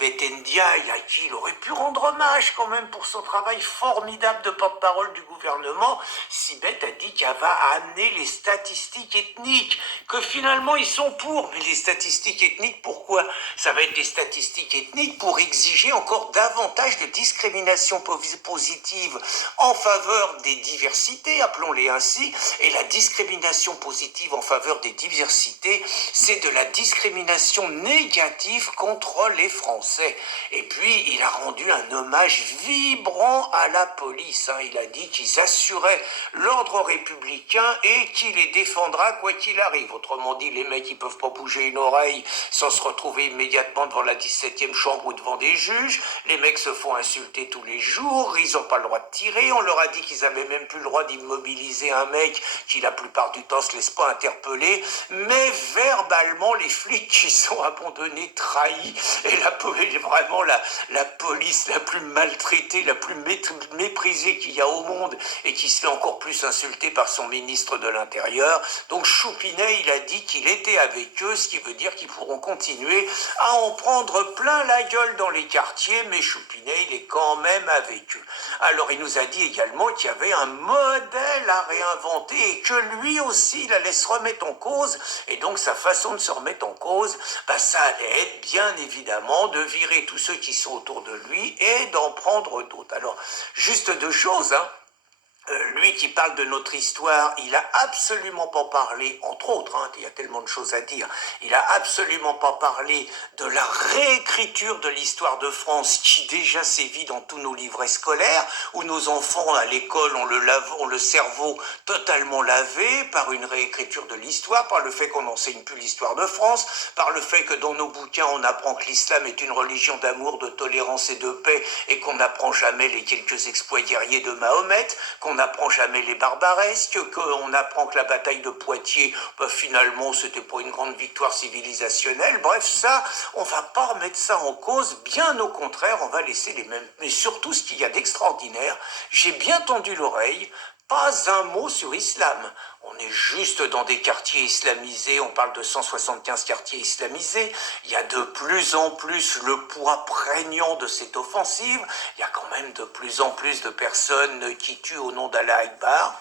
Ndiaye, à qui il aurait pu rendre hommage quand même pour son travail formidable de porte-parole du gouvernement, Sibeth a dit qu'elle va amener les statistiques ethniques, que finalement ils sont pour. Mais les statistiques ethniques, pourquoi? Ça va être des statistiques ethniques pour exiger encore davantage de discrimination positive en faveur des diversités, appelons-les ainsi, et la discrimination positive en faveur des diversités, c'est de la discrimination négative contre les Français. Et puis, il a rendu un hommage vibrant à la police. Il a dit qu'ils assuraient l'ordre républicain et qu'il les défendra quoi qu'il arrive. Autrement dit, les mecs, ils peuvent pas bouger une oreille sans se retrouver immédiatement devant la 17e chambre ou devant des juges. Les mecs se font insulter tous les jours, ils n'ont pas le droit de tirer. On leur a dit qu'ils avaient même plus le droit d'immobiliser un mec qui, la plupart du temps, se laisse pas interpeller. Mais verbalement, les flics qui sont abandonnés, trahis, et vraiment la police la plus maltraitée, la plus méprisée qu'il y a au monde et qui se fait encore plus insulter par son ministre de l'Intérieur. Donc Choupinet, il a dit qu'il était avec eux, ce qui veut dire qu'ils pourront continuer à en prendre plein la gueule dans les quartiers, mais Choupinet, il est quand même avec eux. Alors il nous a dit également qu'il y avait un modèle à réinventer et que lui aussi, il allait se remettre en cause, et donc sa façon de se remettre en cause, ça allait être bien évidemment de virer tous ceux qui sont autour de lui et d'en prendre d'autres. Alors, juste deux choses, lui qui parle de notre histoire, il a absolument pas parlé, entre autres, il y a tellement de choses à dire, il a absolument pas parlé de la réécriture de l'histoire de France qui déjà sévit dans tous nos livrets scolaires, où nos enfants à l'école ont le cerveau totalement lavé par une réécriture de l'histoire, par le fait qu'on n'enseigne plus l'histoire de France, par le fait que dans nos bouquins on apprend que l'islam est une religion d'amour, de tolérance et de paix, et qu'on n'apprend jamais les quelques exploits guerriers de Mahomet, qu'on n'apprend jamais les barbaresques, qu'on apprend que la bataille de Poitiers, finalement, c'était pas une grande victoire civilisationnelle. Bref, ça, on va pas remettre ça en cause, bien au contraire, on va laisser les mêmes. Mais surtout, ce qu'il y a d'extraordinaire, j'ai bien tendu l'oreille, pas un mot sur l'islam. On est juste dans des quartiers islamisés, on parle de 175 quartiers islamisés, il y a de plus en plus le poids prégnant de cette offensive, il y a quand même de plus en plus de personnes qui tuent au nom d'Allah Akbar.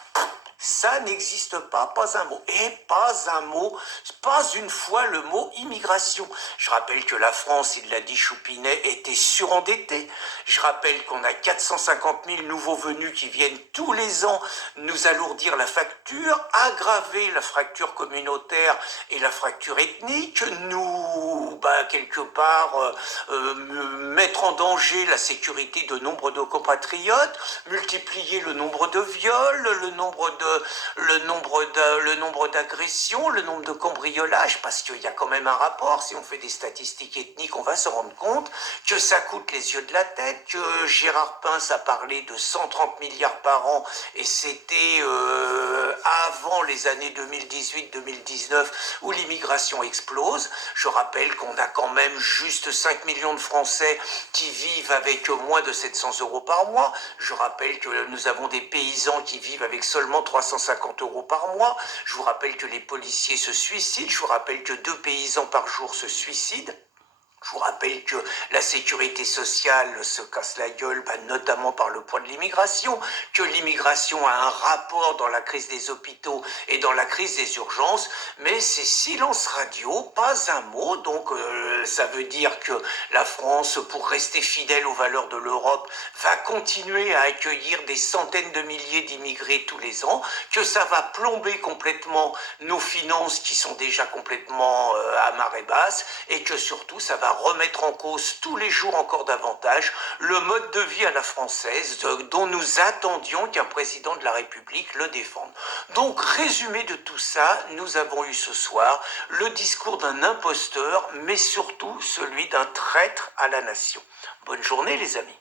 Ça n'existe pas un mot. Et pas un mot, pas une fois le mot immigration. Je rappelle que la France, il l'a dit Choupinet, était surendettée. Je rappelle qu'on a 450 000 nouveaux venus qui viennent tous les ans nous alourdir la facture, aggraver la fracture communautaire et la fracture ethnique, nous, quelque part, mettre en danger la sécurité de nombre de compatriotes, multiplier le nombre de viols, le nombre d'agressions, le nombre de cambriolages, parce qu'il y a quand même un rapport. Si on fait des statistiques ethniques, on va se rendre compte que ça coûte les yeux de la tête, que Gérard Pince a parlé de 130 milliards par an, et c'était avant les années 2018-2019 où l'immigration explose. Je rappelle qu'on a quand même juste 5 millions de Français qui vivent avec moins de 700 € par mois. Je rappelle que nous avons des paysans qui vivent avec seulement 350 € par mois. Je vous rappelle que les policiers se suicident. Je vous rappelle que 2 paysans par jour se suicident. Je vous rappelle que la sécurité sociale se casse la gueule, notamment par le poids de l'immigration, que l'immigration a un rapport dans la crise des hôpitaux et dans la crise des urgences, mais c'est silence radio, pas un mot. Donc ça veut dire que la France, pour rester fidèle aux valeurs de l'Europe, va continuer à accueillir des centaines de milliers d'immigrés tous les ans, que ça va plomber complètement nos finances qui sont déjà complètement à marée basse, et que surtout ça va remettre en cause tous les jours encore davantage le mode de vie à la française dont nous attendions qu'un président de la République le défende. Donc, résumé de tout ça, nous avons eu ce soir le discours d'un imposteur, mais surtout celui d'un traître à la nation. Bonne journée les amis.